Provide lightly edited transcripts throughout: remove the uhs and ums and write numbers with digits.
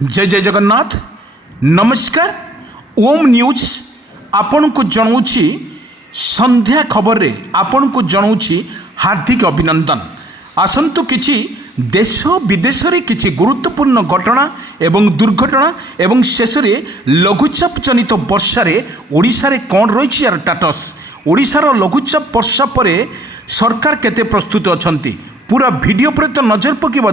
जय जय जगन्नाथ नमस्कार ओम न्यूज आपण को जनाऊँगी संध्या खबर रे आपण को जनाऊँगी हार्दिक अभिनंदन। आसंतु किछि देश विदेश रे किछि गुरुत्वपूर्ण घटना एवं दुर्घटना एवं शेष रे लघुचाप जनित वर्षा रे ओडिशा रे कौन रही यार स्टेटस ओडिशार लघुचाप वर्षा पर सरकार केते प्रस्तुत अछंती पूरा वीडियो पर तो नजर पकेबा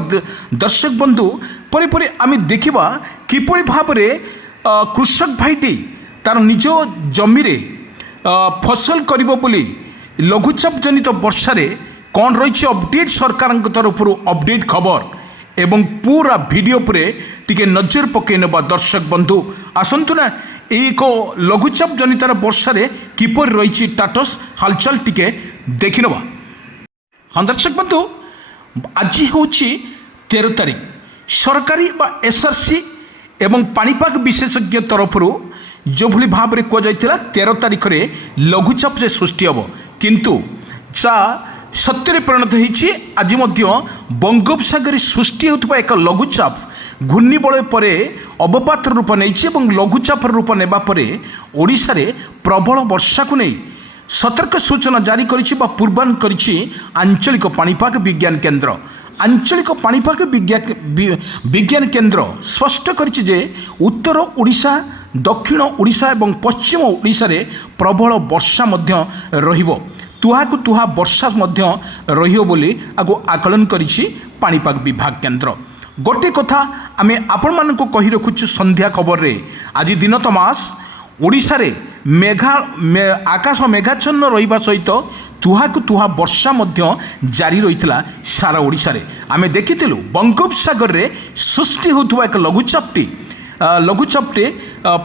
दर्शक बंधु परे परे आमे देखिबा किपरि भाव रे कृषक भाईटी तार निज जमी रे फसल करिबो बोली लघुचाप जनित वर्षा रे कौन रही अपडेट सरकार तरफ अपडेट खबर एवं पूरा वीडियो पर टिके नजर पकई नेबा दर्शक बंधु आसंतु ना एक लघुचाप जनितार वर्षा रे किपर रही स्टेटस हालचाल टिके देखि नेबा। हाँ दर्शक बंधु आज हूँ 13 तारीख सरकारी बा एसआरसी एवं पाणीपाग विशेषज्ञ तरफ जो भली भाव में कहुला 13 तारीख रे लघुचाप से सृष्टि हम किंतु सा सत्य परिणत होती आज बंगोपसागर सृष्टि होता एक लघुचाप घूर्णिबलय पर अवपात रूप नहीं लघुचाप रूप नेबा परे ओडिशा रे प्रबल वर्षा को नहीं सतर्क सूचना जारी करिछि बा पूर्वान करिछि आंचलिक पाणीपाग विज्ञान केन्द्र। आंचलिक पाणीपाग विज्ञान केन्द्र स्पष्ट करिछि जे उत्तर ओडिशा दक्षिण ओडिशा एवं पश्चिम ओडिशा रे प्रबल वर्षा मध्य रहिबो तुहाकु तुहा वर्षा मध्य रहियो बोली आगो आकलन करिछि पाणीपाग विभाग केन्द्र। गोटे कथा आमे आपण मानकु कहि रखुछु संध्या खबर रे आज दिन तमास ओडिशा रे आकाश मेघाच्छन्न रहिबा सहित तुहाकु तुहा वर्षा मध्य जारी रहितला सारा ओडिशा रे आमे देखिथिलु बंगोपसागर रे सृष्टि होतुवा एक लघुचापटे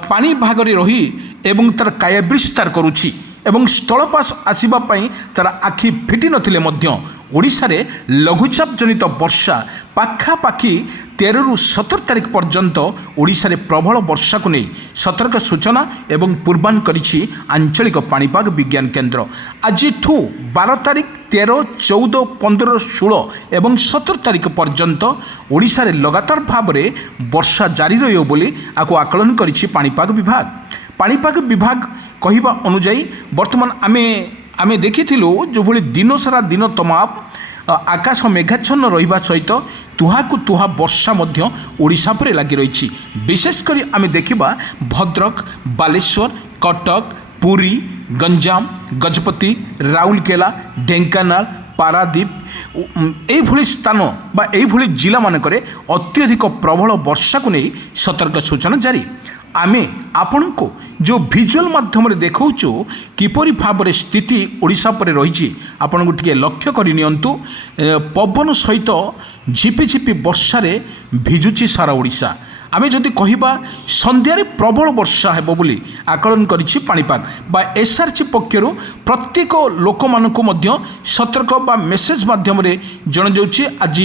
पानी भागरे रही एवं तार काया विस्तार करुछि एवं स्थलपास आसीबा पई तार आखि फिटी नथिले मध्य ओडिशा रे लघुचाप जनित वर्षा पाखापाखि 13 रु 17 तारीख पर्यंत ओडिशा रे प्रबल वर्षा को नहीं सतर्क सूचना एवं पूर्वान करिछि आंचलिक पाणीपाग विज्ञान केन्द्र। आज 12 तारीख 13, 14, 15, 16 एवं 17 तारीख पर्यंत ओडिशा रे लगातार भाव में वर्षा जारी रहियो बोली आको आकलन करिछि पाणीपाग विभाग। पाणीपाग विभाग कहिबा अनुसार वर्तमान आमे देखिथिलु जो भली दिन सारा दिन तमाम आकाश मेघाच्छन्न रहिबा सहित तुहाकु तुहा वर्षा मध्य ओडिशा पर लगी रही विशेषकर आमे देखिबा भद्रक बालेश्वर कटक पुरी गंजाम गजपति राउरकेला ढेंकानाल पारादीप एभली स्थान बा एभली जिला मानकरे अत्यधिक प्रबल वर्षा को नहीं सतर्क सूचना जारी आमे आपण को जो विजुअल माध्यम देखाऊँ किपरि भाव में स्थिति ओडिशा पर रही आपण को टिके लक्ष्य कर नियंतु पवन सहित झिपिझिपि वर्षा रे भिजुची सारा ओडिशा आमे जदि कहिबा संध्यारे प्रबल वर्षा हेबो बोली आकलन करिछि पाणीपाग बा एसआरसी पक्षरु प्रत्येक लोक मानकु मध्य सतर्क बा मेसेज माध्यम रे जण जाउछि आज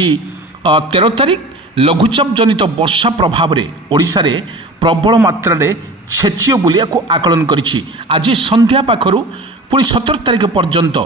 13 तारीख लघुचाप जनित वर्षा प्रभाव रे ओडिशा रे प्रबल मात्रा रे छेचियो बोली आकलन करिछि आज संध्या पाखरु पुणी 17 तारीख पर्यंत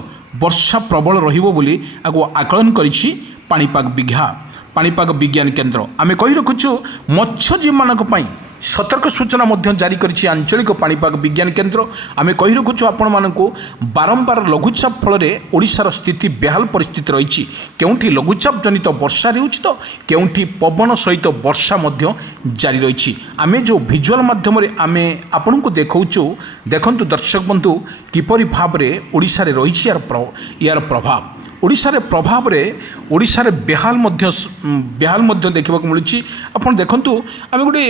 वर्षा प्रबल रहिबो बोली आकलन करिछि पाणीपाग विज्ञान केन्द्र। आमे कहि रखुछु मत्स्यजीवी मानक पई सतर्क सूचना मध्य जारी करिछि आंचलिक पाणीपाग विज्ञान केन्द्र। आमे कहि रखुछु आपण मानकु बारंबार लघुचाप फल रे ओडिशार स्थिति बेहाल परिस्थिति रही केउंठी लघुचाप जनित वर्षा रहउछि तो केउंठी पवन सहित वर्षा मध्य जारी रही आमे जो विजुअल माध्यम रे आमे आपनकु देखाउछु देखंतु दर्शक बंधु किपरि भाव रे ओडिशा रे रही यार प्रभाव ओडिशा रे प्रभाव रे ओडिशा रे बेहाल मध्य देखा मिलूँ आपन देखंतु आमे गोटे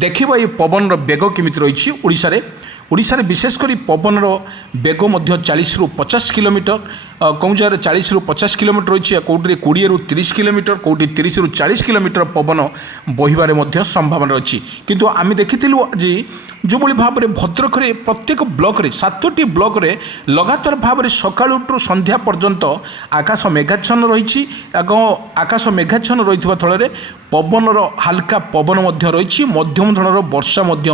देखिबा ये पवन बेग केमिति रही ओडिशा रे विशेषकर पवन बेग 40 रु 50 किलोमीटर कौन जगह 40 रु 50 किलोमीटर रही कौटे 20 रु 30 किलोमीटर कौटे 30 रु 40 किलोमीटर पवन बहिबार संभावना अच्छी किंतु आमे देखिथिलु आज जो भली भाव में भद्रक रे प्रत्येक ब्लॉक रे 7टी ब्लॉक रे लगातार भाव में सकाळु संध्या पर्यंत आकाश मेघाच्छन्न रही आकाश मेघाच्छन्न रही फल ପବନର ହାଲକା ପବନ ମଧ୍ୟ ରହିଛି, ମଧ୍ୟମ ଧରଣର ବର୍ଷା ମଧ୍ୟ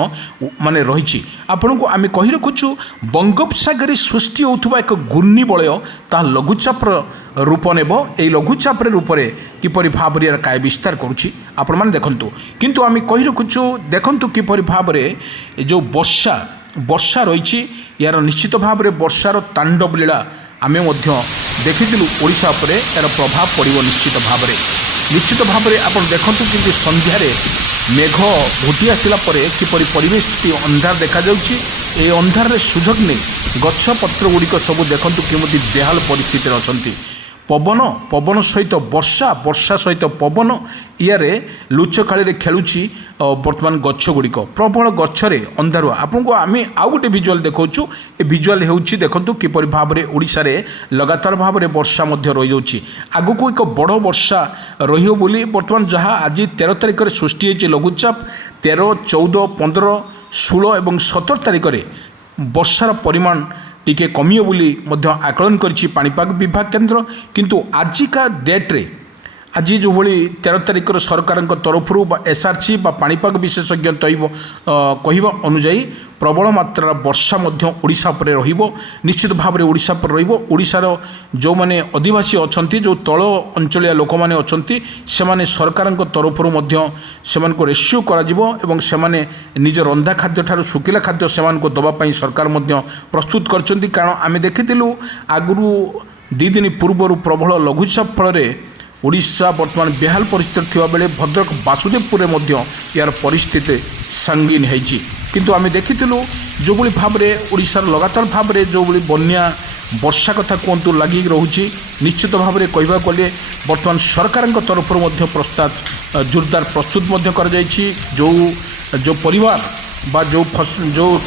ମାନେ ରହିଛି। ଆପଣଙ୍କୁ ଆମେ କହି ରଖୁଛୁ ବଙ୍ଗୋପସାଗରରେ ସୃଷ୍ଟି ହେଉଥିବା ଏକ ଘୂର୍ଣ୍ଣିବଳୟ ତାହା ଲଘୁଚାପର ରୂପ ନେବ। ଏହି ଲଘୁଚାପର ରୂପରେ କିପରି ଭାବରେ ଏହାର କାୟ ବିସ୍ତାର କରୁଛି ଆପଣମାନେ ଦେଖନ୍ତୁ। କିନ୍ତୁ ଆମେ କହି ରଖୁଛୁ ଦେଖନ୍ତୁ କିପରି ଭାବରେ ଯେଉଁ ବର୍ଷା ରହିଛି, ଏହାର ନିଶ୍ଚିତ ଭାବରେ ବର୍ଷାର ତାଣ୍ଡବ ଲୀଳା ଆମେ ମଧ୍ୟ ଦେଖିଥିଲୁ ଓଡ଼ିଶା ଉପରେ ଏହାର ପ୍ରଭାବ ପଡ଼ିବ ନିଶ୍ଚିତ ଭାବରେ ଆପଣ ଦେଖନ୍ତୁ। କିନ୍ତୁ ସନ୍ଧ୍ୟାରେ ମେଘ ଘୋଟି ଆସିଲା ପରେ କିପରି ପରିବେଶଟି ଅନ୍ଧାର ଦେଖାଯାଉଛି। ଏହି ଅନ୍ଧାରରେ ସୁଯୋଗ ନେଇ ଗଛପତ୍ର ଗୁଡ଼ିକ ସବୁ ଦେଖନ୍ତୁ କେମିତି ବେହାଲ ପରିସ୍ଥିତିରେ ଅଛନ୍ତି। ପବନ ସହିତ ବର୍ଷା ସହିତ ପବନ ଇଆରେ ଲୁଚକାଳିରେ ଖେଳୁଛି ବର୍ତ୍ତମାନ ଗଛ ଗୁଡ଼ିକ, ପ୍ରବଳ ଗଛରେ ଅନ୍ଧାରୁଆ। ଆପଣଙ୍କୁ ଆମେ ଆଉ ଗୋଟେ ଭିଜୁଆଲ୍ ଦେଖାଉଛୁ। ଏ ଭିଜୁଆଲ୍ ହେଉଛି ଦେଖନ୍ତୁ କିପରି ଭାବରେ ଓଡ଼ିଶାରେ ଲଗାତାର ଭାବରେ ବର୍ଷା ମଧ୍ୟ ରହିଯାଉଛି। ଆଗକୁ ଏକ ବଡ଼ ବର୍ଷା ରହିବ ବୋଲି ବର୍ତ୍ତମାନ ଯାହା ଆଜି 13 ତାରିଖରେ ସୃଷ୍ଟି ହୋଇଛି ଲଘୁଚାପ, 13, 14, 15, 16 ଏବଂ 17 ତାରିଖରେ ବର୍ଷାର ପରିମାଣ ଟିକେ କମିବ ବୋଲି ମଧ୍ୟ ଆକଳନ କରିଛି ପାଣିପାଗ ବିଭାଗ କେନ୍ଦ୍ର। କିନ୍ତୁ ଆଜିକା ଡେଟ୍ରେ ଆଜି ଯେଉଁଭଳି 13 ତାରିଖର ସରକାରଙ୍କ ତରଫରୁ ବା SRC ବା ପାଣିପାଗ ବିଶେଷଜ୍ଞ କହିବା ଅନୁଯାୟୀ ପ୍ରବଳ ମାତ୍ରାର ବର୍ଷା ମଧ୍ୟ ଓଡ଼ିଶା ଉପରେ ରହିବ, ନିଶ୍ଚିତ ଭାବରେ ଓଡ଼ିଶା ଉପରେ ରହିବ। ଓଡ଼ିଶାର ଯେଉଁମାନେ ଅଧିବାସୀ ଅଛନ୍ତି, ଯେଉଁ ତଳ ଅଞ୍ଚଳିଆ ଲୋକମାନେ ଅଛନ୍ତି, ସେମାନେ ସରକାରଙ୍କ ତରଫରୁ ମଧ୍ୟ ସେମାନଙ୍କୁ ରେସ୍କ୍ୟୁ କରାଯିବ ଏବଂ ସେମାନେ ନିଜ ରନ୍ଧା ଖାଦ୍ୟଠାରୁ ଶୁଖିଲା ଖାଦ୍ୟ ସେମାନଙ୍କୁ ଦେବା ପାଇଁ ସରକାର ମଧ୍ୟ ପ୍ରସ୍ତୁତ କରିଛନ୍ତି। କାରଣ ଆମେ ଦେଖିଥିଲୁ ଆଗରୁ 2 ଦିନ ପୂର୍ବରୁ ପ୍ରବଳ ଲଘୁଚାପ ଫଳରେ ଓଡ଼ିଶା ବର୍ତ୍ତମାନ ବେହାଲ ପରିସ୍ଥିତିରେ ଥିବାବେଳେ ଭଦ୍ରକ ବାସୁଦେବପୁରରେ ମଧ୍ୟ ଏହାର ପରିସ୍ଥିତି ସଙ୍ଗୀନ ହୋଇଛି। କିନ୍ତୁ ଆମେ ଦେଖିଥିଲୁ ଯେଉଁଭଳି ଭାବରେ ଓଡ଼ିଶାର ଲଗାତାର ଭାବରେ ଯେଉଁଭଳି ବନ୍ୟା ବର୍ଷା କଥା କୁହନ୍ତୁ ଲାଗିକି ରହୁଛି, ନିଶ୍ଚିତ ଭାବରେ କହିବାକୁ ଗଲେ ବର୍ତ୍ତମାନ ସରକାରଙ୍କ ତରଫରୁ ମଧ୍ୟ ଜୋରଦାର ପ୍ରସ୍ତୁତ ମଧ୍ୟ କରାଯାଇଛି। ଯେଉଁ ପରିବାର ବା ଯେଉଁ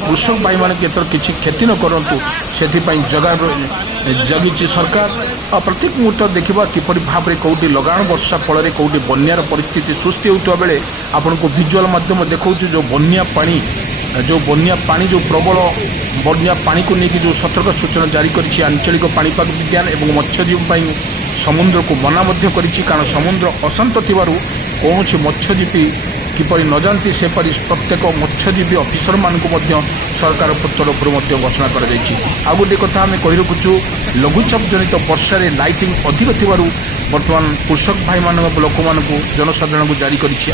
କୃଷକ ଭାଇମାନେ ଏଥର କିଛି କ୍ଷତି ନ କରନ୍ତୁ ସେଥିପାଇଁ ଜଗିଛି ସରକାର। ପ୍ରତ୍ୟେକ ମୁହୂର୍ତ୍ତ ଦେଖିବା କିପରି ଭାବରେ କେଉଁଠି ଲଗାଣ ବର୍ଷା ଫଳରେ କେଉଁଠି ବନ୍ୟାର ପରିସ୍ଥିତି ସୃଷ୍ଟି ହେଉଥିବା ବେଳେ ଆପଣଙ୍କୁ ଭିଜୁଆଲ୍ ମାଧ୍ୟମ ଦେଖାଉଛୁ ଯେଉଁ ବନ୍ୟା ପାଣି ଯେଉଁ ପ୍ରବଳ ବନ୍ୟା ପାଣିକୁ ନେଇକି ଯେଉଁ ସତର୍କ ସୂଚନା ଜାରି କରିଛି ଆଞ୍ଚଳିକ ପାଣିପାଗ ବିଜ୍ଞାନ ଏବଂ ମତ୍ସ୍ୟଜୀବୀ ପାଇଁ ସମୁଦ୍ରକୁ ମନା ମଧ୍ୟ କରିଛି। କାରଣ ସମୁଦ୍ର ଅଶାନ୍ତ ଥିବାରୁ କୌଣସି ମତ୍ସ୍ୟଜୀବୀ କିପରି ନ ଯାଆନ୍ତି ସେପରି ପ୍ରତ୍ୟେକ ମତ୍ସ୍ୟଜୀବୀ ଅଫିସରମାନଙ୍କୁ ମଧ୍ୟ ସରକାର ତରଫରୁ ମଧ୍ୟ ଘୋଷଣା କରାଯାଇଛି। ଆଉ ଗୋଟିଏ କଥା ଆମେ କହି ରଖୁଛୁ ଲଘୁଚାପ ଜନିତ ବର୍ଷାରେ ଲାଇଟିଂ ଅଧିକ ଥିବାରୁ ବର୍ତ୍ତମାନ କୃଷକ ଭାଇମାନଙ୍କ ଲୋକମାନଙ୍କୁ ଜନସାଧାରଣଙ୍କୁ ଜାରି କରିଛି